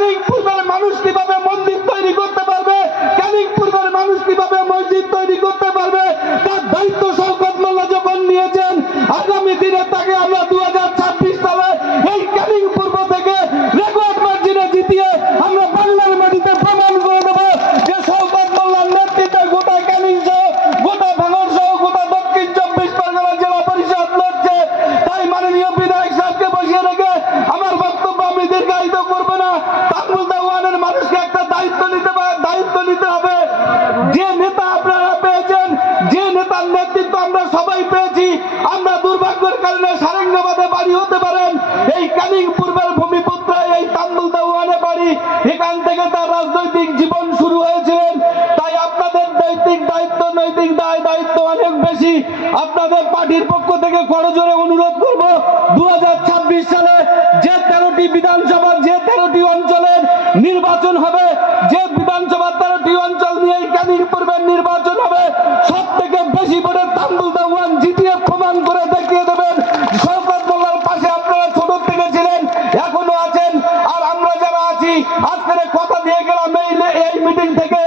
ক্যানিং পূর্বের মানুষ কীভাবে মন্দির তৈরি করতে পারবে? কালিংপুরের মানুষ কীভাবে মসজিদ তৈরি করতে পারবে? নিতে হবে, যে নেতা আপনারা পেয়েছেন, যে নেতার নেতৃত্ব আমরা সবাই পেয়েছি, আমরা দুর্ভাগ্যের কারণে সারেঙ্গাবাদে বাড়ি হতে পারেন। এই ক্যানিং পূর্বের ভূমিপুত্র এই তাম্বুল দেওয়ানে বাড়ি, এখান থেকে তার রাজনৈতিক জীবন শুরু হয়েছিলেন। তাই আপনাদের নৈতিক দায়িত্ব, নৈতিক দায়, দায়িত্ব অনেক বেশি। আপনাদের পার্টির পক্ষ থেকে করজোরে অনুরোধ করব দু হাজার ছাব্বিশ সালে যে তেরোটি বিধানসভা যে তেরোটি অঞ্চলের নির্বাচন হবে, যে বিধানসভা তেরোটি অঞ্চল নিয়ে এই ক্যানিং পূর্বের নির্বাচন হবে সব থেকে বেশি ভোটে তাম্বুল দেওয়ান জিতিয়ে প্রমাণ করে দেখিয়ে দেবেন শওকত মোল্লার পাশে আপনারা ছোট থেকে ছিলেন এখনও আছেন আর আমরা যারা আছি আজকের কথা দিয়ে গেলাম এই এই মিটিং থেকে।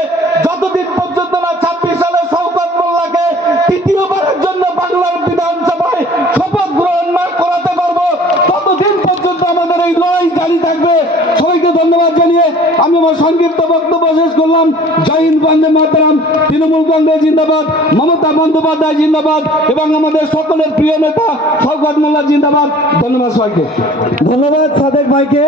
যতদিন পর্যন্ত না ছাব্বিশ সালে শওকত মোল্লাকে তৃতীয়বারের জন্য বাংলার বিধানসভায় শপথ গ্রহণ না করাতে পারব, ততদিন পর্যন্ত আমাদের এই লড়াই জারি থাকবে। সবাইকে ধন্যবাদ জানিয়ে আমি আমার সংক্ষিপ্ত বক্তব্য শেষ করলাম। জয় হিন্দ, বন্দে মাতরাম। তৃণমূল কংগ্রেস জিন্দাবাদ, মমতা বন্দ্যোপাধ্যায় জিন্দাবাদ, এবং আমাদের সকলের প্রিয় নেতা শওকত মোল্লা জিন্দাবাদ। ধন্যবাদ সবাইকে। ধন্যবাদ সাদেক ভাইকে।